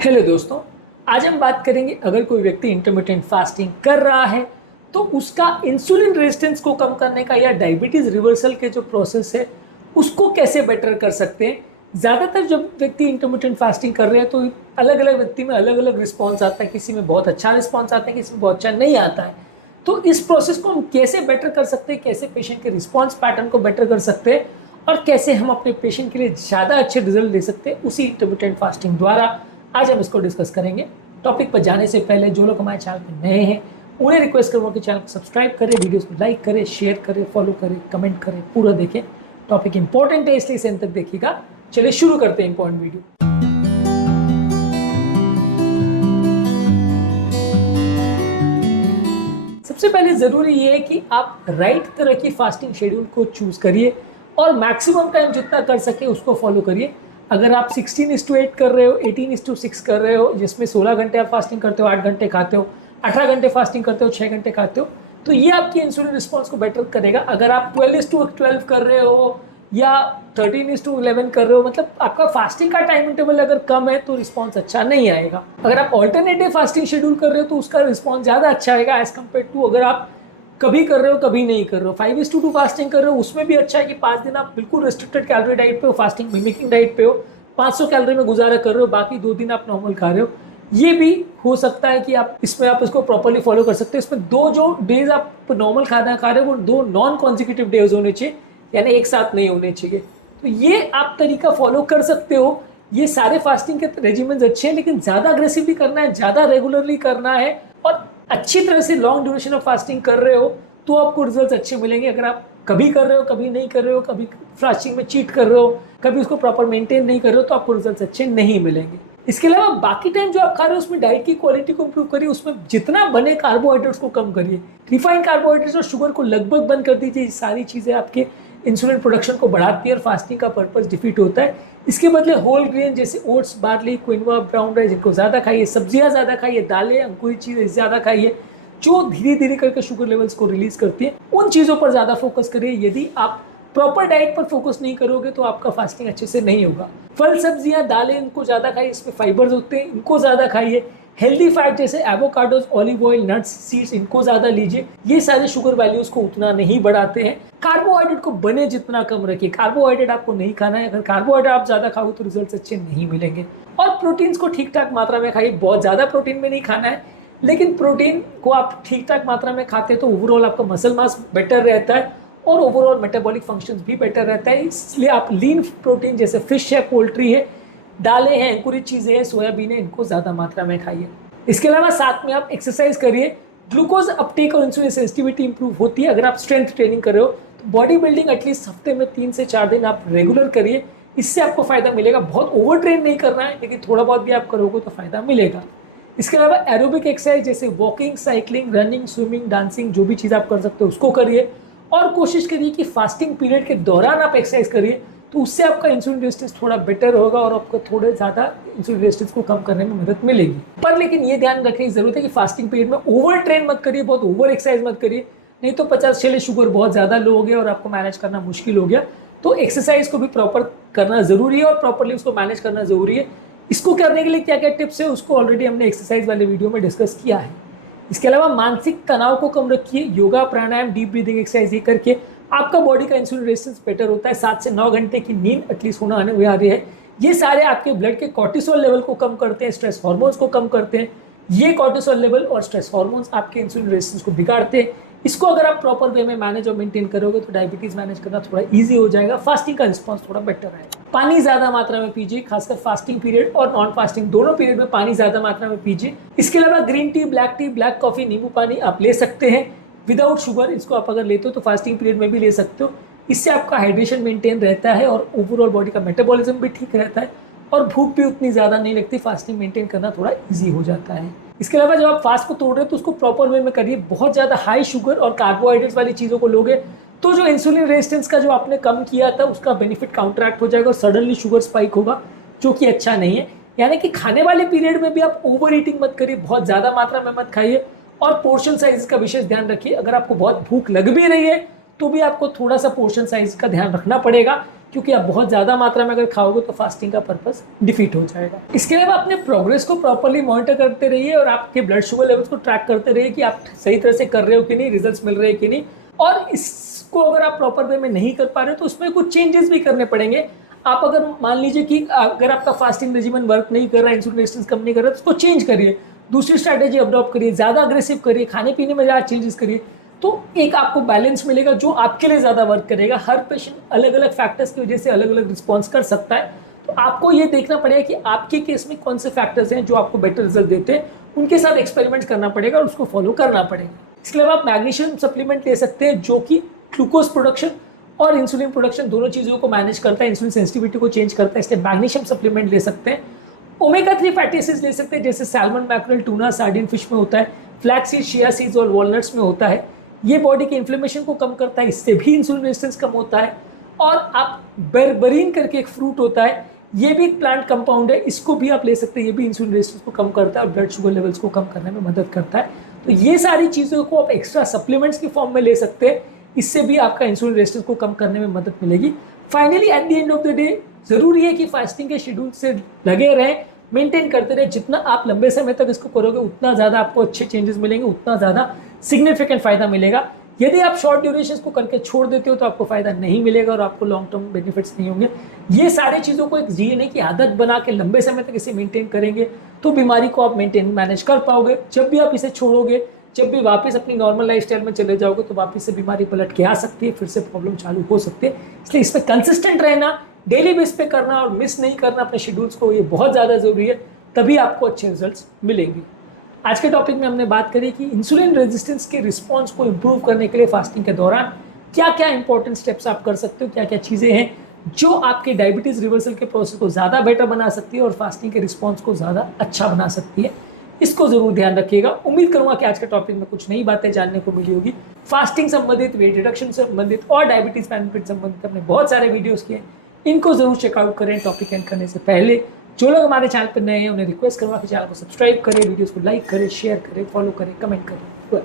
Hello दोस्तों। आज हम बात करेंगे अगर कोई व्यक्ति इंटरमिटेंट फास्टिंग कर रहा है तो उसका इंसुलिन रेजिस्टेंस को कम करने का या डायबिटीज रिवर्सल के जो प्रोसेस है उसको कैसे बेटर कर सकते हैं। ज़्यादातर जब व्यक्ति इंटरमिटेंट फास्टिंग कर रहे हैं तो अलग अलग व्यक्ति में अलग अलग रिस्पॉन्स आता है, किसी में बहुत अच्छा रिस्पॉन्स आता है, किसी में बहुत अच्छा नहीं आता है। तो इस प्रोसेस को हम कैसे बेटर कर सकते हैं, कैसे पेशेंट के रिस्पॉन्स पैटर्न को बेटर कर सकते हैं और कैसे हम अपने पेशेंट के लिए ज़्यादा अच्छे रिजल्ट दे सकते हैं उसी इंटरमिटेंट फास्टिंग द्वारा, आज हम इसको डिस्कस करेंगे। टॉपिक पर जाने से पहले जो लोग हमारे चैनल पर नए हैं उन्हें रिक्वेस्ट करूँगा कि चैनल को सब्सक्राइब करें, वीडियोस को लाइक करें, शेयर करें, फॉलो करें, कमेंट करें, पूरा देखें। टॉपिक इंपॉर्टेंट है इसलिए इसे अंत तक देखिएगा। चलिए शुरू करते हैं इंपॉर्टेंट वीडियो। सबसे पहले ज़रूरी ये है कि आप राइट तरह की फास्टिंग शेड्यूल को चूज़ करिए और मैक्सिमम टाइम जितना कर सके उसको फॉलो करिए। अगर आप 16:8 कर रहे हो, 18:6 कर रहे हो, जिसमें 16 घंटे आप फास्टिंग करते हो, 8 घंटे खाते हो, 18 घंटे फास्टिंग करते हो, 6 घंटे खाते हो, तो ये आपकी इंसुलिन रिस्पॉन्स को बेटर करेगा। अगर आप 12:12 कर रहे हो या 13:11 कर रहे हो, मतलब आपका फास्टिंग का टाइम इंटरवल अगर कम है तो रिस्पॉन्स अच्छा नहीं आएगा। अगर आप ऑल्टरनेटिव फास्टिंग शेड्यूल कर रहे हो तो उसका रिस्पॉन्स ज़्यादा अच्छा आएगा एज कम्पेयर टू अगर आप कभी कर रहे हो कभी नहीं कर रहे हो। 5:2 फास्टिंग कर रहे हो उसमें भी अच्छा है कि 5 दिन आप बिल्कुल रिस्ट्रिक्टेड कैलोरी डाइट पे हो, फास्टिंग मिमिकिंग डाइट पे हो, 500 कैलोरी में गुजारा कर रहे हो, बाकी 2 दिन आप नॉर्मल खा रहे हो। ये भी हो सकता है कि आप इसमें आप इसको प्रॉपर्ली फॉलो कर सकते हो। इसमें 2 जो डेज आप नॉर्मल खाना खा रहे हो वो 2 नॉन कॉन्जिक्यूटिव डेज होने चाहिए, यानी एक साथ नहीं होने चाहिए। तो ये आप तरीका फॉलो कर सकते हो। ये सारे फास्टिंग के रेजिमेंट्स अच्छे हैं, लेकिन ज़्यादा अग्रेसिवली करना है, ज़्यादा रेगुलरली करना है और अच्छी तरह से लॉन्ग ड्यूरेशन ऑफ फास्टिंग कर रहे हो तो आपको रिजल्ट्स अच्छे मिलेंगे। अगर आप कभी कर रहे हो कभी नहीं कर रहे हो, कभी फास्टिंग में चीट कर रहे हो, कभी उसको प्रॉपर मेंटेन नहीं कर रहे हो, तो आपको रिजल्ट्स अच्छे नहीं मिलेंगे। इसके अलावा बाकी टाइम जो आप खा रहे हो उसमें डाइट की क्वालिटी को इंप्रूव करिए, उसमें जितना बने कार्बोहाइड्रेट्स को कम करिए, रिफाइंड कार्बोहाइड्रेट्स और शुगर को लगभग बंद कर दीजिए। ये सारी चीज़ें आपके इंसुलिन प्रोडक्शन को बढ़ाती है और फास्टिंग का पर्पस डिफीट होता है। इसके बदले होल ग्रेन जैसे oats, barley, quinoa, brown rice इनको ज़्यादा खाइए, सब्जियां ज़्यादा खाइए, दालें, अंकुरित चीज़ें ज़्यादा खाइए जो धीरे धीरे करके शुगर लेवल्स को रिलीज करती है। उन चीज़ों पर ज़्यादा फोकस करिए। यदि आप प्रॉपर डाइट पर फोकस नहीं करोगे तो आपका फास्टिंग अच्छे से नहीं होगा। फल, सब्जियां, दालें इनको ज़्यादा खाइए, इसमें फाइबर्स होते हैं, इनको ज़्यादा खाइए। हेल्दी फैट जैसे avocados, olive oil, nuts, seeds इनको ज़्यादा लीजिए। ये सारे शुगर वैल्यूज़ को उतना नहीं बढ़ाते हैं। कार्बोहाइड्रेट को बने जितना कम रखिए। कार्बोहाइड्रेट आपको नहीं खाना है। अगर कार्बोहाइड्रेट आप ज़्यादा खाओगे तो रिजल्ट अच्छे नहीं मिलेंगे। और प्रोटीन्स को ठीक ठाक मात्रा में खाइए। बहुत ज़्यादा प्रोटीन में नहीं खाना है, लेकिन प्रोटीन को आप ठीक ठाक मात्रा में खाते हैं तो ओवरऑल आपका मसल मास बेटर रहता है और ओवरऑल मेटाबॉलिक फंक्शंस भी बेटर रहता है। इसलिए आप लीन प्रोटीन जैसे फिश है, पोल्ट्री है, दालें हैं, अंकुरित चीज़ें हैं, सोयाबीन है, इनको ज़्यादा मात्रा में खाइए। इसके अलावा साथ में आप एक्सरसाइज करिए। ग्लूकोज अपटेक और इंसुलिन सेंसिटिविटी इंप्रूव होती है अगर आप स्ट्रेंथ ट्रेनिंग कर रहे हो। तो बॉडी बिल्डिंग एटलीस्ट हफ्ते में 3 से 4 दिन आप रेगुलर करिए, इससे आपको फायदा मिलेगा। बहुत ओवर ट्रेन नहीं करना है, लेकिन थोड़ा बहुत भी आप करोगे तो फायदा मिलेगा। इसके अलावा एरोबिक एक्सरसाइज जैसे walking, cycling, running, swimming, dancing, जो भी चीज़ आप कर सकते हो उसको करिए। और कोशिश करिए कि फास्टिंग पीरियड के दौरान आप एक्सरसाइज करिए, तो उससे आपका इंसुलिन रेजिस्टेंस थोड़ा बेटर होगा और आपको थोड़े ज़्यादा इंसुलिन रेजिस्टेंस को कम करने में मदद मिलेगी। पर लेकिन ये ध्यान रखने की जरूरत है कि फास्टिंग पीरियड में ओवर ट्रेन मत करिए, बहुत ओवर एक्सरसाइज मत करिए, नहीं तो 50 चले शुगर बहुत ज़्यादा लो हो गया और आपको मैनेज करना मुश्किल हो गया। तो एक्सरसाइज को भी प्रॉपर करना जरूरी है और प्रॉपरली उसको मैनेज करना जरूरी है। इसको करने के लिए क्या क्या टिप्स है उसको ऑलरेडी हमने एक्सरसाइज वाले वीडियो में डिस्कस किया है। इसके अलावा मानसिक तनाव को कम रखिए। योगा, प्राणायाम, डीप ब्रीदिंग एक्सरसाइज ये करके आपका बॉडी का इंसुलिन रेजिस्टेंस बेटर होता है। 7 से 9 घंटे की नींद एटलीस्ट होना आने आ रही है। ये सारे आपके ब्लड के कॉर्टिसोल लेवल को कम करते हैं, स्ट्रेस हार्मोन्स को कम करते हैं। ये कॉर्टिसोल लेवल और स्ट्रेस हार्मोन्स आपके इंसुलिन रेजिस्टेंस को बिगाड़ते हैं। इसको अगर आप प्रॉपर वे में मैनेज और मेंटेन करोगे तो डायबिटीज मैनेज करना थोड़ा इजी हो जाएगा, फास्टिंग का रिस्पॉन्स थोड़ा बेटर आएगा। पानी ज्यादा मात्रा में पीजिए, खासकर फास्टिंग पीरियड और नॉन फास्टिंग दोनों पीरियड में पानी ज्यादा मात्रा में पीजिए। इसके अलावा ग्रीन टी, ब्लैक कॉफी, नींबू पानी आप ले सकते हैं विदाउट शुगर। इसको आप अगर लेते हो तो फास्टिंग पीरियड में भी ले सकते हो। इससे आपका हाइड्रेशन मेंटेन रहता है और ओवरऑल बॉडी का मेटाबॉलिज्म भी ठीक रहता है और भूख भी उतनी ज़्यादा नहीं लगती। फास्टिंग मेंटेन करना थोड़ा इजी हो जाता है। इसके अलावा जब आप फास्ट को तोड़ रहे हो तो उसको प्रॉपर वे में करिए। बहुत ज़्यादा हाई शुगर और कार्बोहाइड्रेट्स वाली चीज़ों को लोगे तो जो इंसुलिन रेजिस्टेंस का जो आपने कम किया था उसका बेनिफिट काउंटरैक्ट हो जाएगा और सडनली शुगर स्पाइक होगा, जो कि अच्छा नहीं है। यानी कि खाने वाले पीरियड में भी आप ओवर ईटिंग मत करिए, बहुत ज़्यादा मात्रा में मत खाइए और पोर्शन साइज का विशेष ध्यान रखिए। अगर आपको बहुत भूख लग भी रही है तो भी आपको थोड़ा सा पोर्शन साइज का ध्यान रखना पड़ेगा। क्योंकि आप बहुत ज़्यादा मात्रा में अगर खाओगे तो फास्टिंग का पर्पस डिफीट हो जाएगा। इसके अलावा अपने प्रोग्रेस को प्रॉपर्ली मॉनिटर करते रहिए और आपके ब्लड शुगर लेवल्स को ट्रैक करते रहिए कि आप सही तरह से कर रहे हो कि नहीं, रिजल्ट्स मिल रहे हैं कि नहीं। और इसको अगर आप प्रॉपर वे में नहीं कर पा रहे हो तो उसमें कुछ चेंजेस भी करने पड़ेंगे। आप अगर मान लीजिए कि अगर आपका फास्टिंग रेजिमेंट वर्क नहीं कर रहा है, इंसुलिन रेजिस्टेंस कम नहीं कर रहा है, तो उसको चेंज करिए, दूसरी स्ट्रैटेजी अडॉप्ट करिए, ज़्यादा अग्रेसिव करिए, खाने पीने में ज़्यादा चेंजेस करिए। तो एक आपको बैलेंस मिलेगा जो आपके लिए ज़्यादा वर्क करेगा। हर पेशेंट अलग अलग फैक्टर्स की वजह से अलग अलग रिस्पॉन्स कर सकता है, तो आपको ये देखना पड़ेगा कि आपके केस में कौन से फैक्टर्स हैं जो आपको बेटर रिजल्ट देते हैं, उनके साथ एक्सपेरिमेंट करना पड़ेगा और उसको फॉलो करना पड़ेगा। इसके अलावा आप मैग्नीशियम सप्लीमेंट ले सकते हैं जो कि ग्लूकोज प्रोडक्शन और इंसुलिन प्रोडक्शन दोनों चीज़ों को मैनेज करता है, इंसुलिन सेंसिटिविटी को चेंज करता है, इसलिए मैग्नीशियम सप्लीमेंट ले सकते हैं। ओमेगा 3 फैटी एसिड्स ले सकते हैं जैसे salmon, mackerel, tuna, sardine fish में होता है, फ्लैक्स सीड, चिया सीड्स और वॉलनट्स में होता है। ये बॉडी के इन्फ्लेमेशन को कम करता है, इससे भी इंसुलिन रेजिस्टेंस कम होता है। और आप बेरबरीन करके एक फ्रूट होता है, ये भी एक प्लांट कंपाउंड है, इसको भी आप ले सकते हैं, ये भी इंसुलिन रेजिस्टेंस को कम करता है और ब्लड शुगर लेवल्स को कम करने में मदद करता है। तो ये सारी चीज़ों को आप एक्स्ट्रा सप्लीमेंट्स की फॉर्म में ले सकते हैं, इससे भी आपका इंसुलिन रेजिस्टेंस को कम करने में मदद मिलेगी। Finally at the end of the day जरूरी है कि फास्टिंग के शेड्यूल से लगे रहें, मेंटेन करते रहे। जितना आप लंबे समय तक इसको करोगे उतना ज़्यादा आपको अच्छे चेंजेस मिलेंगे, उतना ज़्यादा सिग्निफिकेंट फायदा मिलेगा। यदि आप शॉर्ट ड्यूरेशन को करके छोड़ देते हो तो आपको फायदा नहीं मिलेगा और आपको लॉन्ग टर्म बेनिफिट्स नहीं होंगे। ये सारी चीज़ों को एक जीने की आदत बना के लंबे समय तक इसे मेंटेन करेंगे तो बीमारी को आप मेंटेन मैनेज कर पाओगे। जब भी आप इसे छोड़ोगे, जब भी वापस अपनी नॉर्मल लाइफस्टाइल में चले जाओगे तो वापस से बीमारी पलट के आ सकती है, फिर से प्रॉब्लम चालू हो सकती है। इसलिए इस पर कंसिस्टेंट रहना, डेली बेस पे करना और मिस नहीं करना अपने शेड्यूल्स को, ये बहुत ज़्यादा ज़रूरी है, तभी आपको अच्छे रिजल्ट्स मिलेंगे। आज के टॉपिक में हमने बात करी कि इंसुलिन रेजिस्टेंस के रिस्पॉन्स को इम्प्रूव करने के लिए फास्टिंग के दौरान क्या क्या इंपॉर्टेंट स्टेप्स आप कर सकते हो, क्या क्या चीज़ें हैं जो आपके डायबिटीज़ रिवर्सल के प्रोसेस को ज़्यादा बेटर बना सकती है और फास्टिंग के रिस्पॉन्स को ज़्यादा अच्छा बना सकती है। इसको ज़रूर ध्यान रखिएगा। उम्मीद करूंगा कि आज के टॉपिक में कुछ नई बातें जानने को मिली होगी। फास्टिंग संबंधित, वेट रिडक्शन संबंधित और डायबिटीज़ मैनेजमेंट संबंधित हमने बहुत सारे वीडियोज़ किए, इनको जरूर चेकआउट करें। टॉपिक एंड करने से पहले जो लोग हमारे चैनल पर नए हैं उन्हें रिक्वेस्ट करूँगा कि चैनल को सब्सक्राइब करें, वीडियोस को लाइक करें, शेयर करें, फॉलो करें, कमेंट करें।